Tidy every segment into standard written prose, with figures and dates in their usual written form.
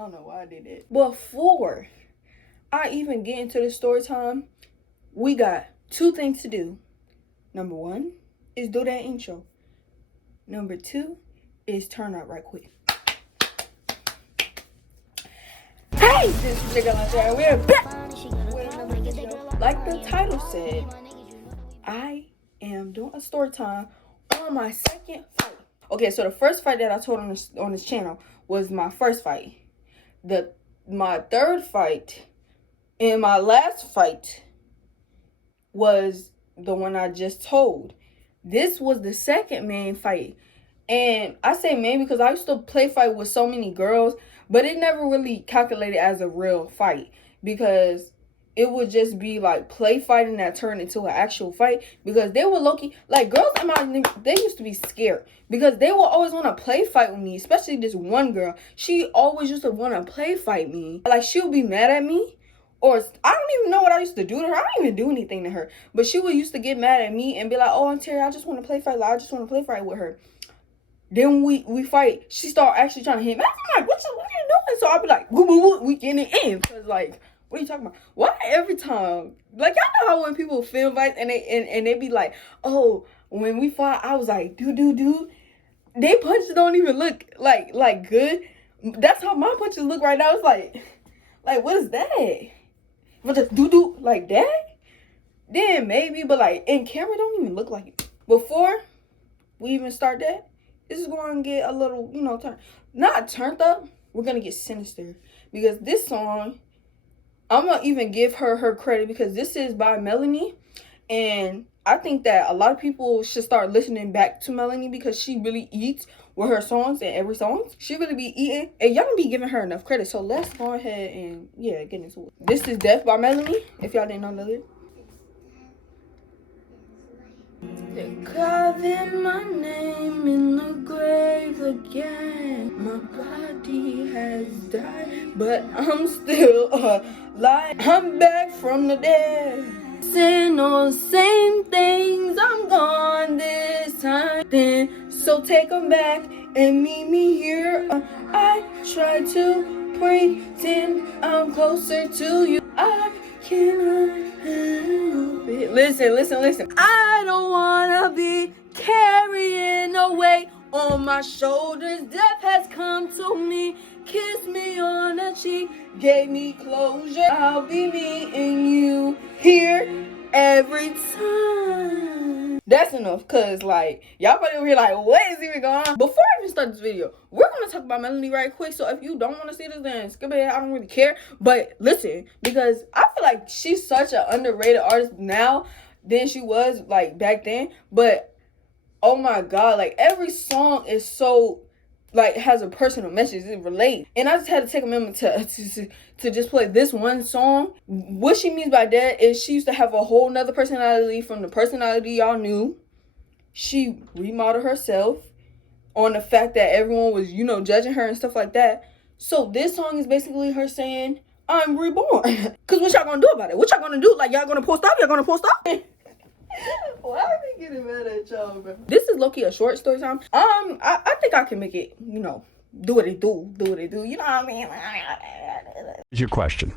don't know why I did it. Before I even get into the story time, we got 2 things to do. Number 1 is do that intro. Number 2 is turn up right quick. Hey, this is Jigga Lunch. We're back with another video. Like the title said, I am doing a story time on my second fight. Okay, so the first fight that I told on this channel was my first fight. My third fight and my last fight was the one I just told. This was the second main fight. And I say main because I used to play fight with so many girls, but it never really calculated as a real fight because it would just be like play fighting that turned into an actual fight because they were low-key, like girls in my, they used to be scared because they would always want to play fight with me, especially this one girl. She always used to want to play fight me. Like she would be mad at me, or I don't even know what I used to do to her. I don't even do anything to her, but she would used to get mad at me and be like, oh, I'm Terry, I just want to play fight. Like, I just want to play fight with her. Then we fight. She start actually trying to hit me. I'm like, what you doing? So I'll be like, woo, woo, woo, we getting it in. Cause like, what are you talking about? Why every time? Like, y'all know how when people film fights and they be like, oh, when we fight, I was like, do. They punches don't even look like good. That's how my punches look right now. It's like what is that? But just do like that? Then maybe, but like in camera don't even look like it. Before we even start that, this is going to get a little, not turned up. We're going to get sinister. Because this song, I'm going to even give her credit because this is by Melanie. And I think that a lot of people should start listening back to Melanie because she really eats with her songs and every song. She really be eating. And y'all don't be giving her enough credit. So let's go ahead and, get into it. This is Death by Melanie, if y'all didn't know the lyrics. They're carving my name in the grave again. My body has died, but I'm still alive. I'm back from the dead. Saying all the same things, I'm gone this time. Then, so take them back and meet me here. I try to pretend I'm closer to you. I cannot help it. Listen. I don't wanna be carrying a weight on my shoulders. Death has come to me, kissed me on the cheek, gave me closure. I'll be meeting you here every time. That's enough, cause like y'all probably over here like, what is even going on? Before I even start this video, we're gonna talk about Melanie right quick. So if you don't want to see this, then skip it. I don't really care. But listen, because I feel like she's such an underrated artist now than she was like back then. But oh my god, like every song is so like has a personal message. It relates. And I just had to take a moment to just play this one song. What she means by that is she used to have a whole nother personality from the personality y'all knew. She remodeled herself on the fact that everyone was, judging her and stuff like that. So this song is basically her saying, I'm reborn. Cause what y'all gonna do about it? What y'all gonna do? Like y'all gonna post up? Y'all gonna post up? Why are we getting mad at y'all, bro? This is low-key a short story time. I think I can make it, do what it do. You know what I mean? Here's your question.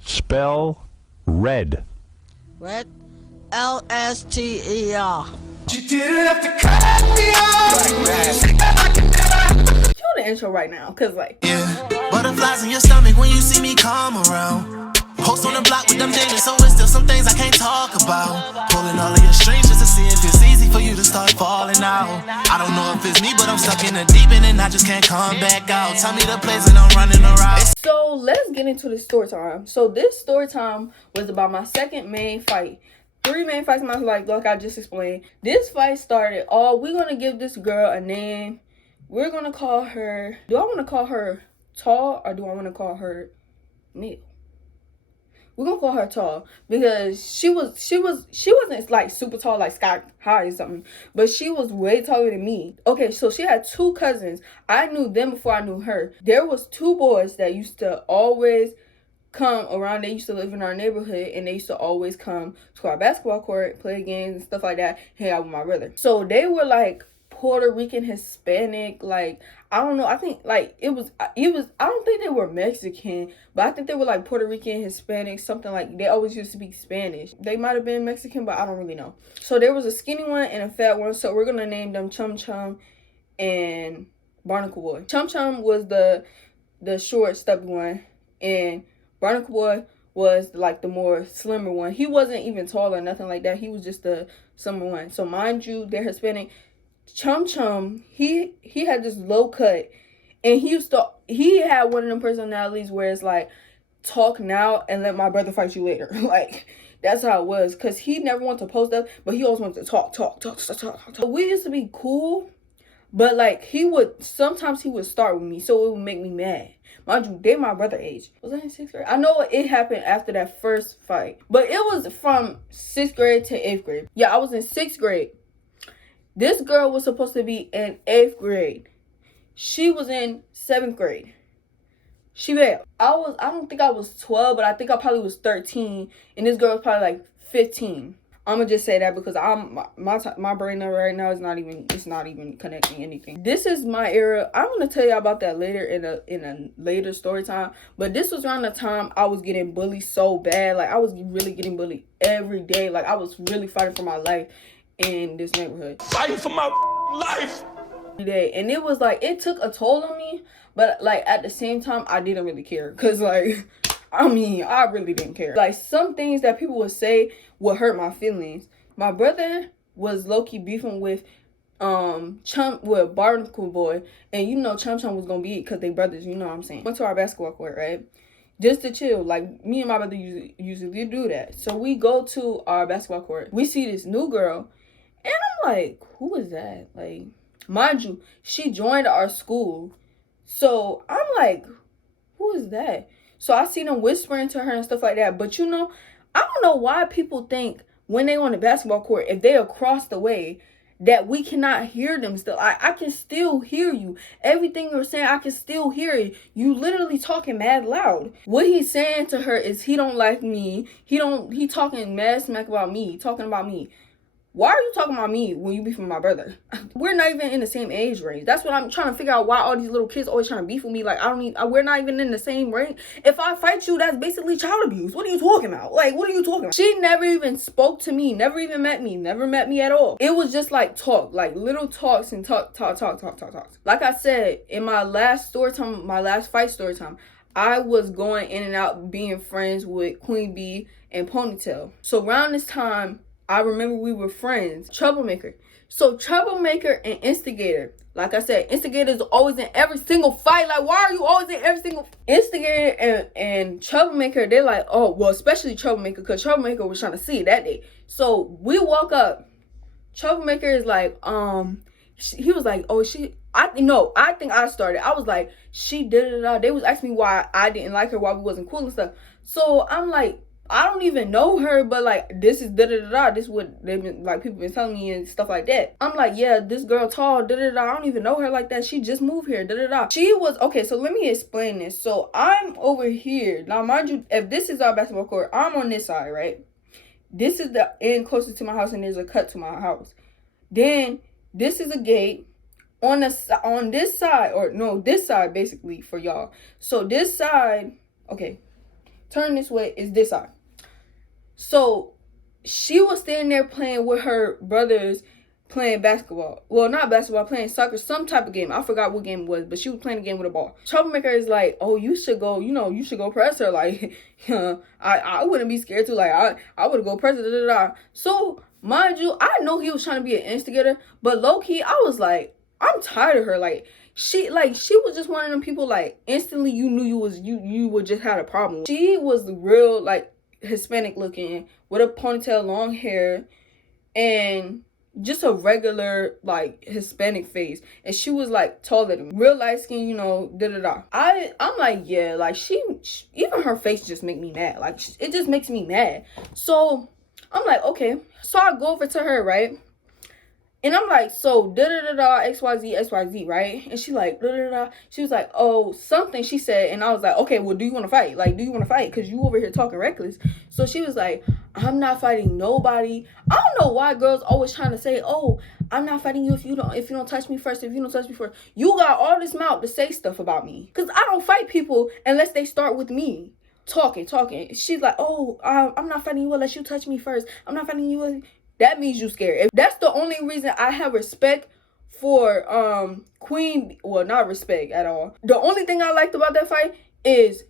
Spell red. Red? L-S-T-E-R. You didn't have to Cue the intro right now, cause like butterflies in your stomach when you see me come around. Post on the block with them demons, so it's still some things I can't talk about. Pulling all of your strings just to see if it's easy for you to start falling out. I don't know if it's me, but I'm stuck in the deep end and I just can't come back out. Tell me the place and I'm running around. So let's get into the story time. So this story time was about my second main fight. 3 main fights in my life, like I just explained. This fight started, we're gonna give this girl a name. We're gonna call her, do I want to call her Tall or do I want to call her Neil? We're gonna call her Tall because she wasn't like super tall like sky high or something, but she was way taller than me. Okay, so she had 2 cousins. I knew them before I knew her. There was 2 boys that used to always come around. They used to live in our neighborhood and they used to always come to our basketball court, play games and stuff like that, hang out with my brother. So they were like Puerto Rican Hispanic, like, I don't know, I think like it was I don't think they were Mexican, but I think they were like Puerto Rican Hispanic, something like, they always used to speak Spanish. They might have been Mexican, but I don't really know. So there was a skinny one and a fat one, so we're gonna name them Chum Chum and Barnacle Boy. Chum Chum was the short stubby one, and Barnacle Boy was like the more slimmer one. He wasn't even tall or nothing like that. He was just the slimmer one. So mind you, they're Hispanic. Chum Chum, he had this low cut, and he had one of them personalities where it's like, talk now and let my brother fight you later. Like, that's how it was, because he never wanted to post up, but he always wanted to talk. We used to be cool, but like sometimes he would start with me, so it would make me mad. Mind you, they my brother age. Was I in 6th grade? I know it happened after that first fight, but it was from 6th grade to 8th grade. Yeah, I was in 6th grade. This girl was supposed to be in 8th grade. She was in 7th grade. She failed. I don't think I was 12, but I think I probably was 13. And this girl was probably like 15. I'm gonna just say that because my brain right now is not even connecting anything. This is my era. I'm gonna tell you about that later in a later story time. But this was around the time I was getting bullied so bad. Like, I was really getting bullied every day. Like, I was really fighting for my life in this neighborhood. Fighting for my life. Day. And it was like, it took a toll on me, but like at the same time I didn't really care, because like, I mean, I really didn't care. Like, some things that people would say would hurt my feelings. My brother was low-key beefing with with Barnacle Boy, and you know Chum Chum was gonna be it because they brothers, you know what I'm saying. Went to our basketball court, right, just to chill. Like, me and my brother usually do that. So we go to our basketball court, we see this new girl, and I'm like, who is that? Like, mind you, she joined our school. So I'm like, who is that? So I see them whispering to her and stuff like that. But you know, I don't know why people think when they on the basketball court, if they across the way, that we cannot hear them still. I can still hear you. Everything you're saying, I can still hear it. You literally talking mad loud. What he's saying to her is he don't like me. He talking mad smack about me, talking about me. Why are you talking about me when you beef with my brother? We're not even in the same age range. That's what I'm trying to figure out, why all these little kids always trying to beef with me. Like, we're not even in the same range. If I fight you, that's basically child abuse. What are you talking about? Like, what are you talking about? She never even spoke to me, never even met me, never met me at all. It was just like talk, like little talks and talk. Like I said, in my last story time, my last fight story time, I was going in and out being friends with Queen Bee and Ponytail. So around this time, I remember we were friends. Troublemaker. So Troublemaker and Instigator. Like I said, Instigator is always in every single fight. Like, why are you always in every single... Instigator and Troublemaker, they're like, oh, well, especially Troublemaker, because Troublemaker was trying to see it that day. So we walk up. Troublemaker is like, he was like, oh, I think I started. I was like, she did it. They was asking me why I didn't like her, why we wasn't cool and stuff. So I'm like, I don't even know her, but like, this is da-da-da-da. This is what they've been, like, people been telling me and stuff like that. I'm like, yeah, this girl tall, da-da-da. I don't even know her like that. She just moved here, da-da-da. She was, okay, so let me explain this. So I'm over here. Now, mind you, if this is our basketball court, I'm on this side, right? This is the end closest to my house, and there's a cut to my house. Then this is a gate on this side, or no, this side basically for y'all. So this side, okay, turn this way, is this side. So she was standing there playing with her brothers, playing basketball. Well, not basketball, playing soccer, some type of game. I forgot what game it was, but she was playing a game with a ball. Troublemaker is like, oh, you should go press her. Like, I wouldn't be scared to. Like, I would go press her. Da, da, da. So, mind you, I know he was trying to be an instigator, but low-key, I was like, I'm tired of her. Like, she was just one of them people, like, instantly you knew you would just had a problem. She was real, like, Hispanic looking with a ponytail, long hair, and just a regular like Hispanic face. And she was like taller than me, real light skin, you know, da-da-da. I'm like, yeah, like she even her face just make me mad. Like, it just makes me mad. So I'm like, okay. So I go over to her, right? And I'm like, so da-da-da-da, XYZ, right? And she like, da-da-da-da. She was like, oh, something she said. And I was like, okay, well, do you want to fight? Like, do you want to fight? Because you over here talking reckless. So she was like, I'm not fighting nobody. I don't know why girls always trying to say, oh, I'm not fighting you if you don't touch me first. If you don't touch me first, you got all this mouth to say stuff about me. Cause I don't fight people unless they start with me talking. She's like, oh, I'm not fighting you unless you touch me first. I'm not fighting you. That means you scared. If that's the only reason I have respect for Queen. Well, not respect at all. The only thing I liked about that fight is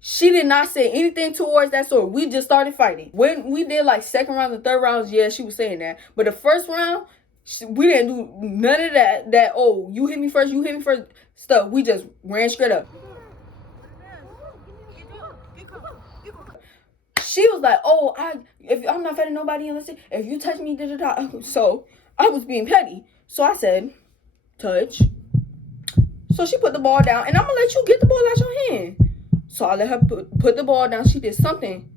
she did not say anything towards that sword. We just started fighting. When we did like second rounds and third rounds, yeah, she was saying that. But the first round, we didn't do none of that, oh, you hit me first stuff. We just ran straight up. She was like, oh, I'm not fighting nobody unless if you touch me, da. So I was being petty. So I said, touch. So she put the ball down, and I'm gonna let you get the ball out your hand. So I let her put the ball down. She did something.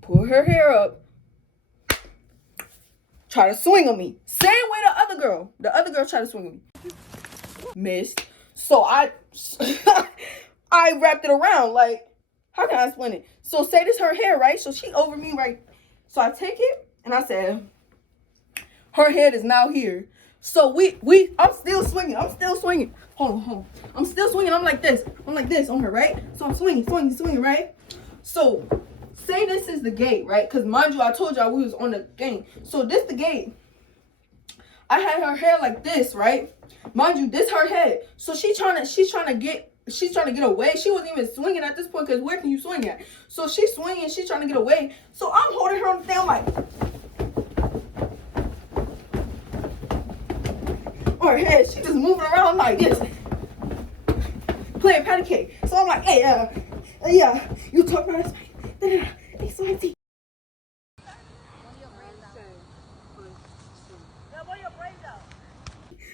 Pull her hair up. Try to swing on me. Same way the other girl tried to swing on me. Missed. So I wrapped it around. Like, how can I explain it? So say this her hair, right? So she over me, right? So I take it and I said, her head is now here. So I'm still swinging. Hold on. I'm still swinging. I'm like this on her, right? So I'm swinging, right? So say this is the gate, right? Because mind you, I told y'all we was on the game. So this the gate. I had her hair like this, right? Mind you, this her head. So she's trying to get away. She wasn't even swinging at this point, because where can you swing at? So she's swinging, she's trying to get away. So I'm holding her on the thing. I'm like, on her head, she just moving around like this, playing patty cake. So I'm like, hey, yeah, you talk about this, XYZ.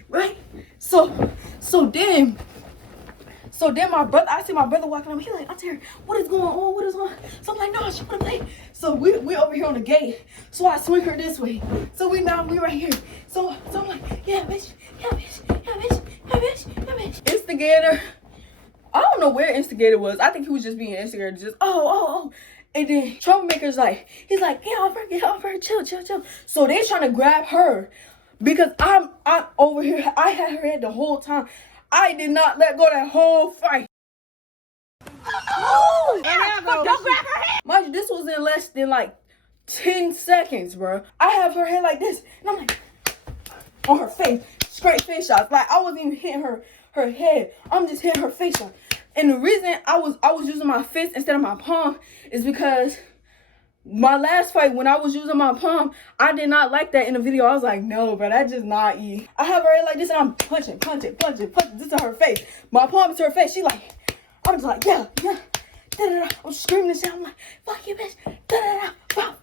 Right? So then my brother, I see my brother walking up. He like, I'm Terry, what is going on? What is on? So I'm like, no, she wanna play. So we over here on the gate. So I swing her this way. So we right here. So I'm like, yeah, bitch. Instigator. I don't know where Instigator was. I think he was just being instigator. Just oh. And then Troublemaker's like, he's like, get off her, chill. So they trying to grab her because I'm over here. I had her head the whole time. I did not let go that whole fight. Oh, don't grab her head. Mind you, this was in less than like 10 seconds, bro. I have her head like this, and I'm like, on her face, straight face shots. Like I wasn't even hitting her head. I'm just hitting her face shot. And the reason I was using my fist instead of my palm is because my last fight, when I was using my palm, I did not like that in the video. I was like, no, bro, that's just not E. I have her head like this, and I'm punching. This to her face. My palm is to her face. She like, I'm just like, yeah. Da-da-da. I'm screaming this shit. I'm like, fuck you, bitch. Da-da-da.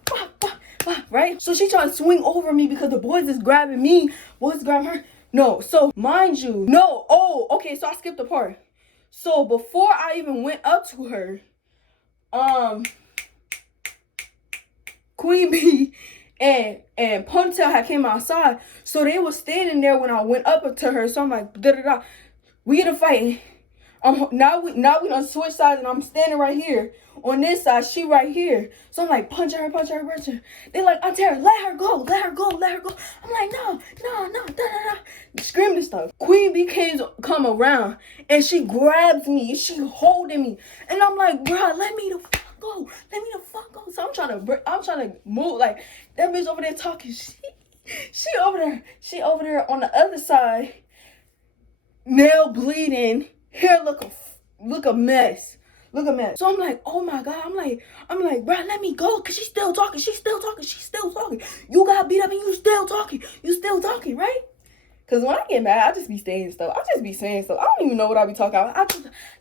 Bah. Right? So she tried to swing over me because the boys is grabbing me. Boys grab her. No, so mind you, no. Oh, okay, so I skipped the part. So before I even went up to her, Queen Bee and Ponytail had came outside. So they was standing there when I went up to her. So I'm like, da-da-da. We get a fight. Now we done switch sides, and I'm standing right here. On this side, she right here. So I'm like, punch her. They like, Aunt Tara, let her go. I'm like, no, da-da-da. Screaming stuff. Queen Bee come around, and she grabs me. She holding me. And I'm like, bro, let me the fuck go. So I'm trying to move. Like, that bitch over there talking. She over there on the other side, nail bleeding. Hair look a mess. So I'm like, oh my God. I'm like, bro, let me go. Cause she's still talking. You got beat up and you still talking, right? Cause when I get mad, I just be saying stuff. I don't even know what I be talking about.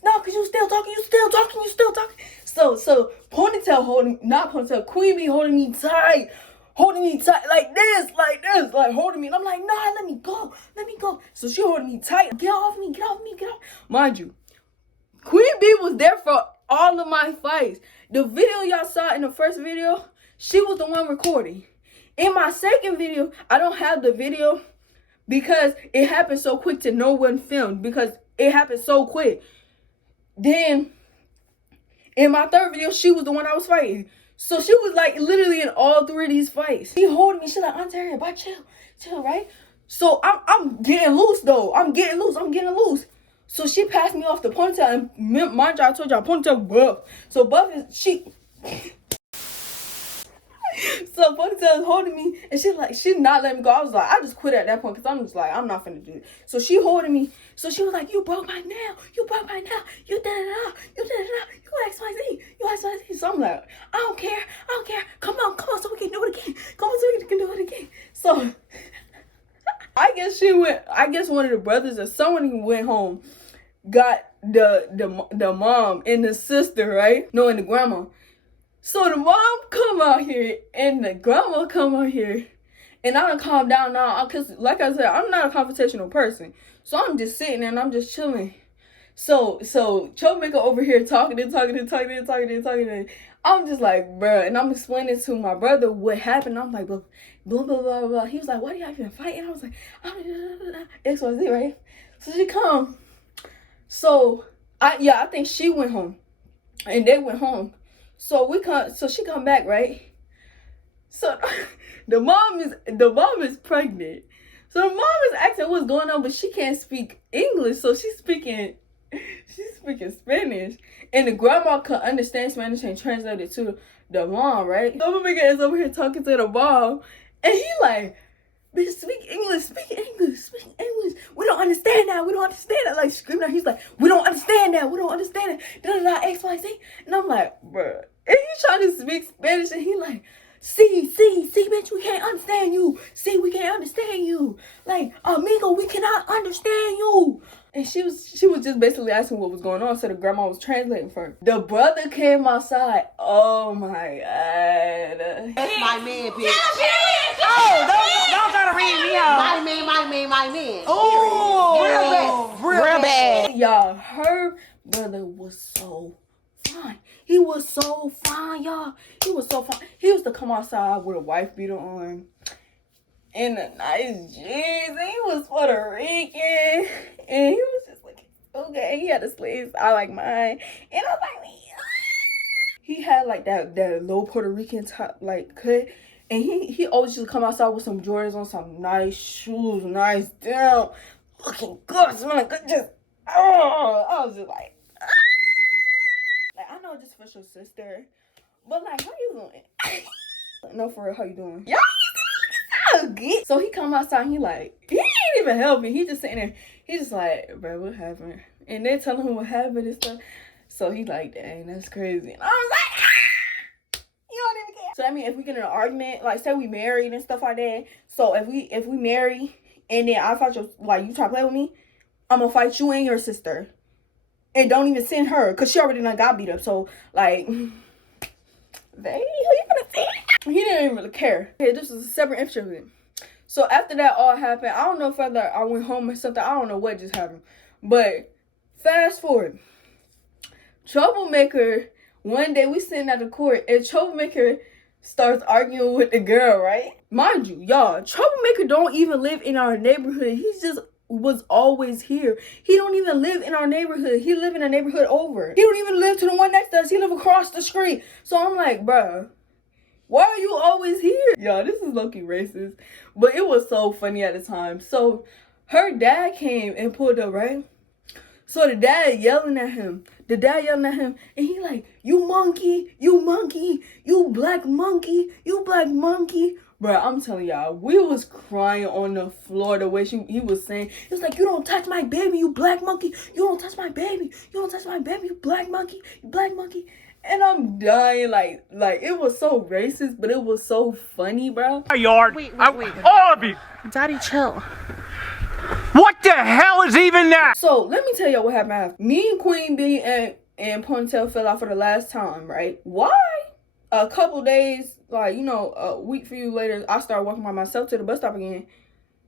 No, cause you still talking. So Queen Bee holding me tight like this, like holding me. And I'm like, nah, let me go. So she holding me tight. Get off me. Mind you, Queen Bee was there for all of my fights. The video y'all saw in the first video, she was the one recording. In my second video, I don't have the video because it happened so quick to no one filmed, because it happened so quick. Then in my third video, she was the one I was fighting. So she was like literally in all three of these fights. She holding me. She like, Aunt Terry, bye, chill. chill, right? So I'm getting loose though. I'm getting loose. So she passed me off the ponytail, and mind you, I told y'all ponytail buff. So buff is she. So ponytail is holding me, and she not letting me go. I was like, I just quit at that point because I'm just like, I'm not finna do it. So she holding me. So she was like, you broke my nail. You da da da. You XYZ. You XYZ. So I'm like, I don't care. Come on, so we can do it again. So I guess one of the brothers or someone went home, got the mom and the sister, right? No, and the grandma. So the mom come out here and the grandma come out here, and I done calm down now, cause like I said, I'm not a confrontational person. So I'm just sitting there and I'm just chilling. So Troublemaker over here talking. I'm just like, bruh, and I'm explaining to my brother what happened. I'm like, blah, blah, blah, blah, blah. He was like, why do y'all even fight? And I was like, XYZ, right? So she come. So I think she went home, and they went home. So she come back, right? So the mom is pregnant. So the mom is asking what's going on, but she can't speak English, so she's speaking Spanish. And the grandma could understand Spanish and translate it to the mom, right? So my nigga is over here talking to the mom, and he like, bitch, speak English. We don't understand that. Like screaming out, he's like, we don't understand that. XYZ. And I'm like, bruh. And he's trying to speak Spanish, and he like, see, bitch, we can't understand you. Like, amigo, we cannot understand you. And she was just basically asking what was going on, so the grandma was translating for her. The brother came outside. Oh my god. That's my man, bitch. Oh, don't try to read me out. My man. Oh, real bad. Y'all, her brother was so fine. He was so fine, y'all. He was so fine. He used to come outside with a wife beater on and a nice jeans. And he was Puerto Rican. And he was just like, okay. He had a sleeve I like mine. And I was like, he had like that low Puerto Rican top like cut. And he always used to come outside with some Jordans on, some nice shoes, nice down, looking good, smelling good. Just, I was just like, I know this for your sister, but like, how you doing? No, for real, how you doing? Y'all so good. So he come outside, he ain't even helping. He just sitting there. He just like, bro, what happened? And they're telling him what happened and stuff. So he like, dang, that's crazy. And I was like, you don't even care. So I mean, if we get in an argument, like say we married and stuff like that. So if we marry and then I fight you try to play with me, I'm gonna fight you and your sister. And don't even send her, because she already done got beat up. So, like, baby, who you gonna send? He didn't even really care. Okay, this was a separate incident. So, after that all happened, I don't know if I went home or something. I don't know what just happened. But, fast forward. Troublemaker, one day we sitting at the court, and Troublemaker starts arguing with the girl, right? Mind you, y'all, Troublemaker don't even live in our neighborhood. He's just was always here. He don't even live in our neighborhood. He live in a neighborhood over. He don't even live to the one next to us. He live across the street. So I'm like, bruh, why are you always here? Y'all, this is low-key racist. But it was so funny at the time. So her dad came and pulled up, right? So the dad yelling at him. And he like, you monkey, you black monkey. Bro, I'm telling y'all, we was crying on the floor the way he was saying. He was like, you don't touch my baby, you black monkey. You don't touch my baby, you black monkey. And I'm dying, like it was so racist, but it was so funny, bro. Yard. Wait. All of you. Daddy, chill. What the hell is even that? So let me tell y'all what happened after. Me and Queen Bee and Ponytail fell out for the last time, right? Why? A couple days, a week for you later, I started walking by myself to the bus stop again.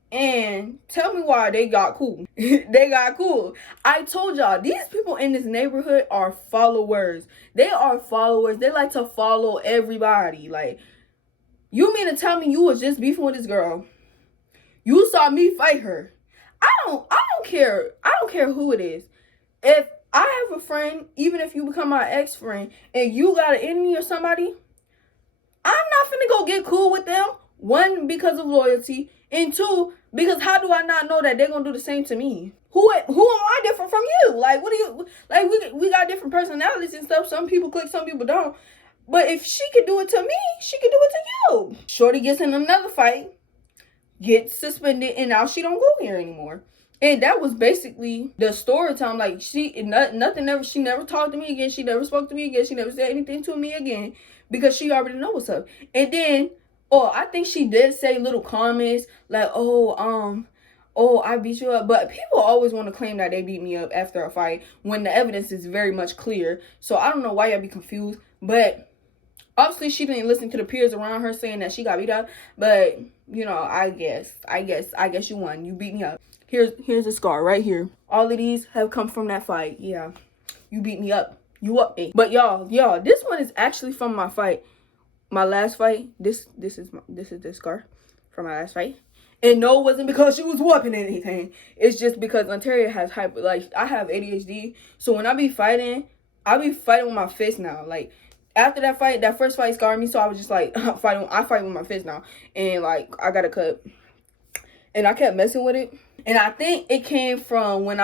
And tell me why they got cool. They got cool. I told y'all, these people in this neighborhood are followers. They are followers. They like to follow everybody. Like, you mean to tell me you was just beefing with this girl? You saw me fight her. I don't care. I don't care who it is. If I have a friend, even if you become my ex-friend, and you got an enemy or somebody, I'm not finna go get cool with them. One, because of loyalty, And two, because how do I not know that they're gonna do the same to me? Who am I different from you? Like, what do you like? We got different personalities and stuff. Some people click, some people don't. But if she could do it to me, she could do it to you. Shorty gets in another fight, gets suspended, and now she don't go here anymore. And that was basically the story time. Like, she never talked to me again. She never spoke to me again. She never said anything to me again because she already know what's up. And then, I think she did say little comments like, I beat you up. But people always want to claim that they beat me up after a fight when the evidence is very much clear. So I don't know why y'all be confused. But obviously she didn't listen to the peers around her saying that she got beat up. But, you know, I guess you won. You beat me up. Here's a scar right here. All of these have come from that fight. Yeah, you beat me up. You up me. But y'all, this one is actually from my fight. My last fight. This is the scar from my last fight. And no, it wasn't because she was whooping anything. It's just because Ontario has I have ADHD. So when I be fighting with my fist now. Like, after that fight, that first fight scarred me. So I was just like, I fight with my fist now. And like, I got a cut. And I kept messing with it. And I think it came from when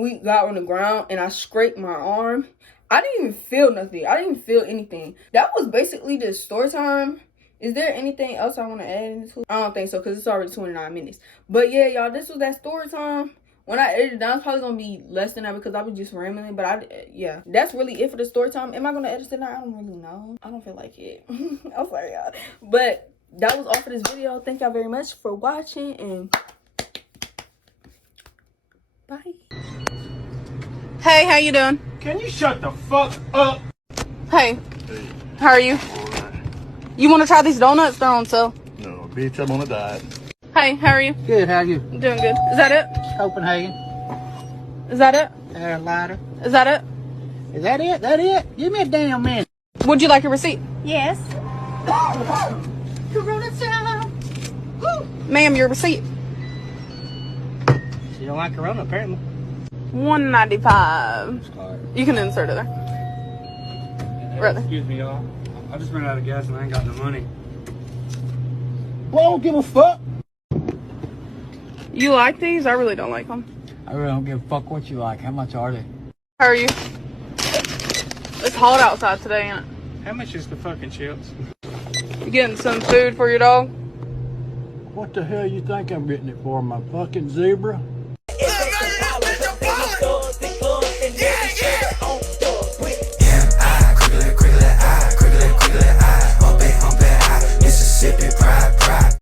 we got on the ground and I scraped my arm. I didn't even feel nothing. I didn't even feel anything. That was basically the story time. Is there anything else I want to add into? I don't think so, because it's already 29 minutes. But yeah, y'all, this was that story time. When I edit it down, it's probably going to be less than that because I was just rambling. But yeah, that's really it for the story time. Am I going to edit it now? I don't really know. I don't feel like it. I'm sorry, y'all. But that was all for this video. Thank y'all very much for watching, and bye. Hey, how you doing? Can you shut the fuck up? Hey, how are you? You want to try these donuts? They're on sale. No, bitch, I'm on a diet. Hey, how are you? Good, how you? Doing good. Is that it? Copenhagen. Is that it? Carolina. Is that it? Is that it? That it? Give me a damn minute. Would you like a receipt? Yes. Ma'am, your receipt. She don't like Corona, apparently. $1.95. You can insert it there. Right there. Excuse me, y'all. I just ran out of gas and I ain't got no money. Well, I don't give a fuck. You like these? I really don't like them. I really don't give a fuck what you like. How much are they? How are you? It's hot outside today, ain't it? How much is the fucking chips? You getting some food for your dog? What the hell you think I'm getting it for? My fucking zebra?